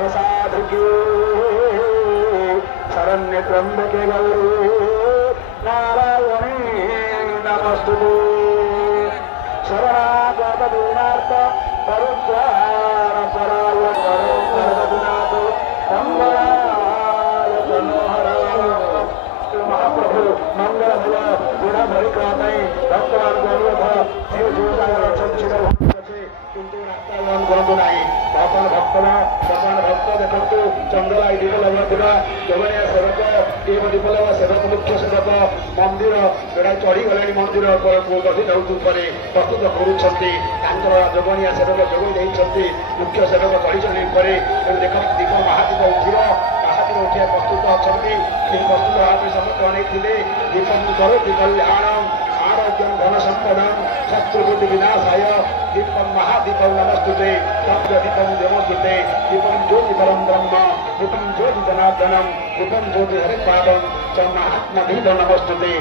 प्रसाद की शरण्य त्र्यंबके गौरी नारायणी नमस्तुते शरणागत दीनार्थ परित्राण पराय वरदनाथ मंगलाय तनोहर महाप्रभु मंगल भव गुण भरिकामय भक्तवान गौरव जीव जीवदाय संचित किंतु रास्तावान गरु ना भगवान भक्त देखु चंद्रलाई दीप लगा जगनिया सेवक दीप दीप लगा सेवक मुख्य सेवक मंदिर जोड़ा चढ़ी गला मंदिर गति नौतुपे प्रस्तुत कर जगनिया सेवक जोगे मुख्य सेवक चढ़ी देख दीप महादीप उठिब महादीप उठा प्रस्तुत अच्छा प्रस्तुत भाव समस्त अनेक दीपम करोति कल्याणम आरोग्यम धन संपदम शत्रुबुद्धि विनाशाय दीपम महादीपम नमस्तुते तत्र दीपम नमस्तुते दीपम ज्योति परम ब्रह्म दीपम ज्योति जनार्दनम दीपम ज्योति हरे पादम च महात्मा नमस्तुते।